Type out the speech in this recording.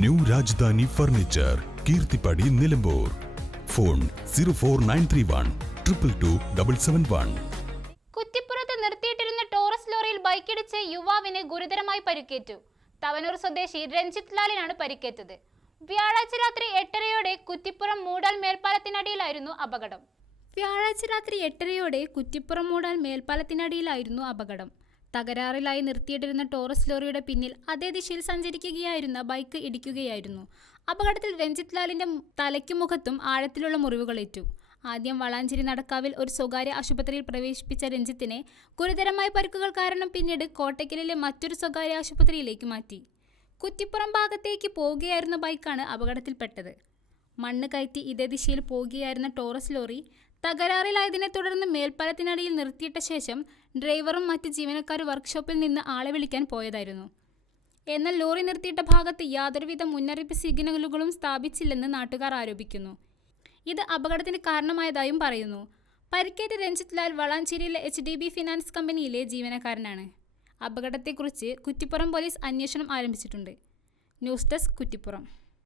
New Rajdhani furniture Keerthippadi Nilambur. Phone zero four nine three one triple two double seven one. കുറ്റിപ്പുറത്ത് നിർത്തിയിട്ടിരുന്ന Taurus ലോറിയിൽ ബൈക്കിടിച്ച് യുവാവിന് ഗുരുതരമായി പരിക്കേറ്റു. തവനൂർ സ്വദേശി രഞ്ജിത് ലാലിനാണ് പരിക്കേറ്റത്. വ്യാഴാഴ്ച രാത്രി എട്ടരയോടെ കുറ്റിപ്പുറം മൂടാൽ മേൽപ്പാലത്തിനടിയിലായിരുന്നു അപകടം. വ്യാഴാഴ്ച രാത്രി എട്ടരയോടെ കുറ്റിപ്പുറം മൂടാൽ മേൽപ്പാലത്തിനടിയിലായിരുന്നു അപകടം. തകരാറിലായി നിർത്തിയിട്ടിരുന്ന ടോറസ് ലോറിയുടെ പിന്നിൽ അതേ ദിശയിൽ സഞ്ചരിക്കുകയായിരുന്ന ബൈക്ക് ഇടിക്കുകയായിരുന്നു. അപകടത്തിൽ രഞ്ജിത് ലാലിന്റെ തലയ്ക്കും മുഖത്തും ആഴത്തിലുള്ള മുറിവുകളേറ്റു ആദ്യം വളാഞ്ചേരി നടക്കാവിൽ ഒരു സ്വകാര്യ ആശുപത്രിയിൽ പ്രവേശിപ്പിച്ച രഞ്ജിത്തിനെ ഗുരുതരമായ പരിക്കുകൾ കാരണം പിന്നീട് കോട്ടയ്ക്കലിലെ മറ്റൊരു സ്വകാര്യ ആശുപത്രിയിലേക്ക് മാറ്റി. കുറ്റിപ്പുറം ഭാഗത്തേക്ക് പോവുകയായിരുന്ന ബൈക്കാണ് അപകടത്തിൽപ്പെട്ടത്. മണ്ണ് കയറ്റി ഇതേ ദിശയിൽ പോകുകയായിരുന്ന ടോറസ് ലോറി തകരാറിലായതിനെ തുടർന്ന് മേൽപ്പാലത്തിനടിയിൽ നിർത്തിയിട്ട ശേഷം ഡ്രൈവറും മറ്റ് ജീവനക്കാരും വർക്ക്ഷോപ്പിൽ നിന്ന് ആളെ വിളിക്കാൻ പോയതായിരുന്നു. എന്നാൽ ലോറി നിർത്തിയിട്ട ഭാഗത്ത് യാതൊരുവിധ മുന്നറിയിപ്പ് സിഗ്നലുകളും സ്ഥാപിച്ചില്ലെന്ന് നാട്ടുകാർ ആരോപിക്കുന്നു. ഇത് അപകടത്തിന് കാരണമായതായും പറയുന്നു. പരിക്കേറ്റ രഞ്ജിത്ത് ലാൽ വളാഞ്ചേരിയിലെ എച്ച് ഡി ബി ഫിനാൻസ് കമ്പനിയിലെ ജീവനക്കാരനാണ്. അപകടത്തെക്കുറിച്ച് കുറ്റിപ്പുറം പോലീസ് അന്വേഷണം ആരംഭിച്ചിട്ടുണ്ട്. News desk Kuttippuram.